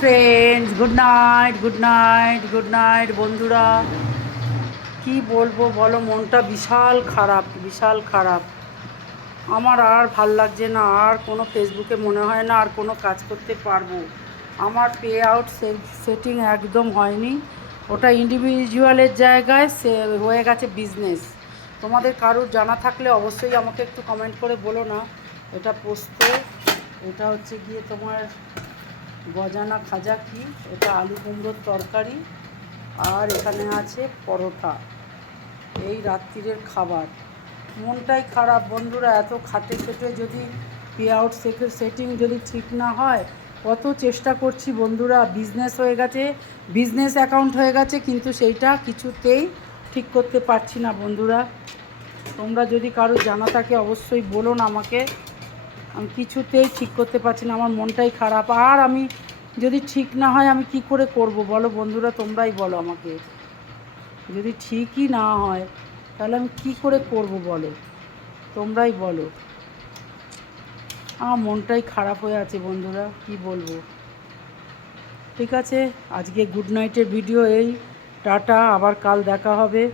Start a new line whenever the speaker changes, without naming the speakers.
Friends good night good night good night বন্ধুরা। কি বলব বলো, মনটা বিশাল খারাপ বিশাল খারাপ। আমার আর ভালো লাগছে না, আর কোনো ফেসবুকে মনে হয় না, আর কোনো কাজ করতে পারব। আমার পে আউট সেটিং একদম হয়নি। ওটা ইন্ডিভিজুয়ালের জায়গায় সে হয়ে গেছে বিজনেস তোমাদের কারোর জানা থাকলে অবশ্যই আমাকে একটু কমেন্ট করে বলো না। এটা পোস্ত এটা হচ্ছে গিয়ে তোমার গজানা খাজা কি? এটা আলু কুমড়োর তরকারি। আর এখানে আছে পরোটা। এই রাত্রিরের খাবার। মনটাই খারাপ, বন্ধুরা। এত খাটে খেটে যদি পে আউট সেটিং যদি ঠিক না হয়, কত চেষ্টা করছি বন্ধুরা। বিজনেস হয়ে গেছে বিজনেস অ্যাকাউন্ট হয়ে গেছে, কিন্তু সেইটা কিছুতেই ঠিক করতে পারছি না বন্ধুরা। তোমরা যদি কারও জানা থাকে, অবশ্যই বলুন আমাকে। আমি কিছুতেই ঠিক করতে পারছি না, আমার মনটাই খারাপ। আর আমি যদি ঠিক না হয়, আমি কি করে করব? বলো বন্ধুরা, তোমরাই বলো আমাকে। যদি ঠিকই না হয়, তাহলে আমি কি করে করব বলো? তোমরাই বলো। আমার মনটাই খারাপ হয়ে আছে বন্ধুরা, কি বলব? ঠিক আছে, আজকে গুড নাইটের ভিডিও এই। টাটা, আবার কাল দেখা হবে।